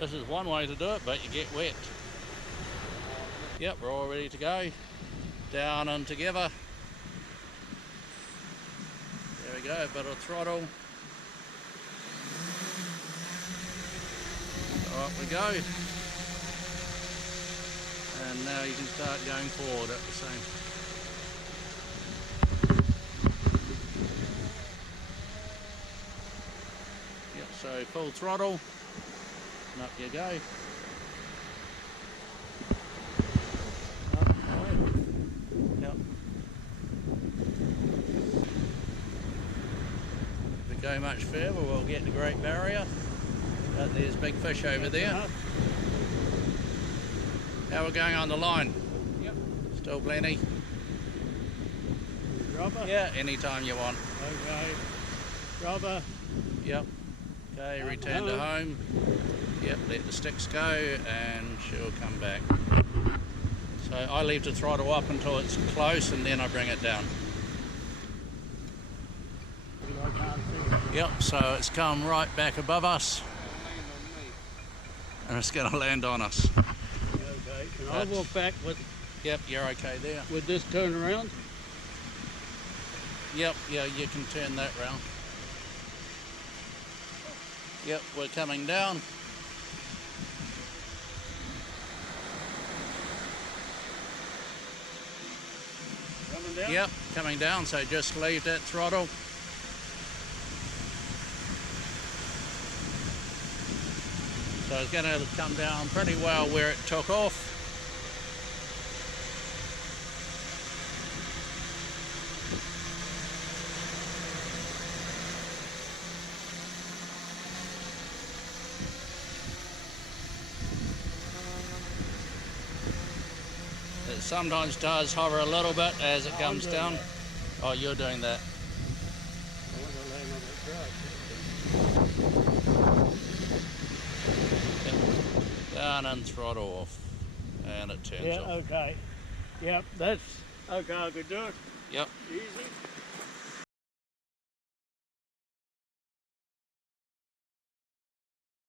This is one way to do it, but you get wet. Yep, we're all ready to go. Down and together. There we go, a bit of throttle. Up we go. And now you can start going forward at the same. Yep, so full throttle. And up you go. Yep. If we go much further, we'll get the Great Barrier. But there's big fish over there. How we're going on the line? Yep. Still plenty? Rubber? Yeah, anytime you want. Okay. Rubber? Yep. Okay, return to home. Yep, let the sticks go and she'll come back. So I leave the throttle up until it's close and then I bring it down. Yep, so it's come right back above us. And it's going to land on us. Okay, can I walk back with... Yep, you're okay there. With this turn around? Yep, yeah, you can turn that round. Yep, we're coming down. Coming down? Yep, coming down, so just leave that throttle. So it's going to come down pretty well where it took off. It sometimes does hover a little bit as it comes down. That. Oh, you're doing that. I want to land on that truck. Down and throttle off. And it turns off. Yeah, okay. Yep, that's... Okay, I could do it. Yep. Easy.